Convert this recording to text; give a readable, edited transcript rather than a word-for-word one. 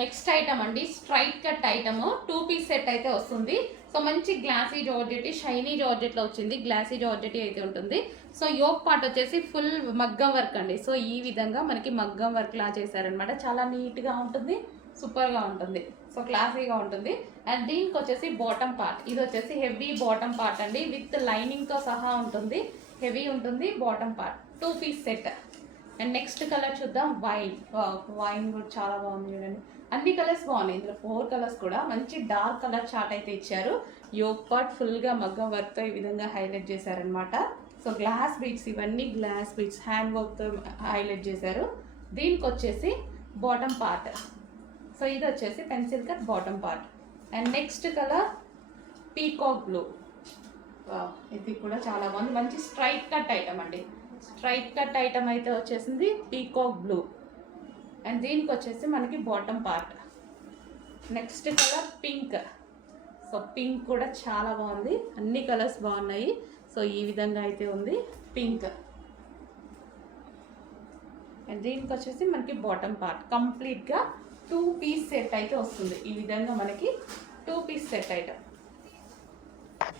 Next item అండి, straight cut item 2 piece set అయితే వస్తుంది. సో మంచి గ్లాసీ జార్జెట్, షైనీ జార్జెట్లో వచ్చింది. గ్లాసీ జార్జెట్ అయితే ఉంటుంది. సో యోక్ పార్ట్ వచ్చేసి ఫుల్ మగ్గం వర్క్ అండి. సో ఈ విధంగా మనకి మగ్గం వర్క్ లా చేశారనమాట. చాలా నీట్గా ఉంటుంది, సూపర్గా ఉంటుంది. సో క్లాసీగా ఉంటుంది. అండ్ దీనికి వచ్చేసి బాటమ్ పార్ట్, ఇది వచ్చేసి హెవీ బాటమ్ పార్ట్ అండి, విత్ లైనింగ్తో సహా ఉంటుంది. హెవీ ఉంటుంది bottom part. 2 piece set. And next colour చూద్దాం, వైన్. వైన్ కూడా చాలా బాగుంది చూడండి. అన్ని కలర్స్ బాగున్నాయి, ఇందులో 4 కలర్స్ కూడా. మంచి డార్క్ కలర్ చార్ట్ అయితే ఇచ్చారు. యోక్ పార్ట్ ఫుల్గా మగ్గం వర్క్తో ఈ విధంగా హైలైట్ చేశారనమాట. సో గ్లాస్ బీడ్స్, ఇవన్నీ గ్లాస్ బీడ్స్ హ్యాండ్ వర్క్తో హైలైట్ చేశారు. దీనికి వచ్చేసి బాటమ్ పార్ట్. సో ఇది వచ్చేసి pencil cut bottom part. And next colour peacock blue. ఇది కూడా చాలా బాగుంది. మంచి స్ట్రైట్ కట్ ఐటమ్ అండి. స్ట్రైట్ కట్ ఐటమ్ అయితే వచ్చేసింది పీకాక్ బ్లూ. అండ్ దీనికి వచ్చేసి మనకి bottom part. Next colour pink. So pink కూడా చాలా బాగుంది, అన్ని కలర్స్ బాగున్నాయి. సో ఈ విధంగా అయితే ఉంది పింక్. అండ్ దీనికి వచ్చేసి మనకి బాటమ్ పార్ట్. కంప్లీట్గా 2 పీస్ సెట్ అయితే వస్తుంది. ఈ విధంగా మనకి 2 పీస్ సెట్ ఐటమ్.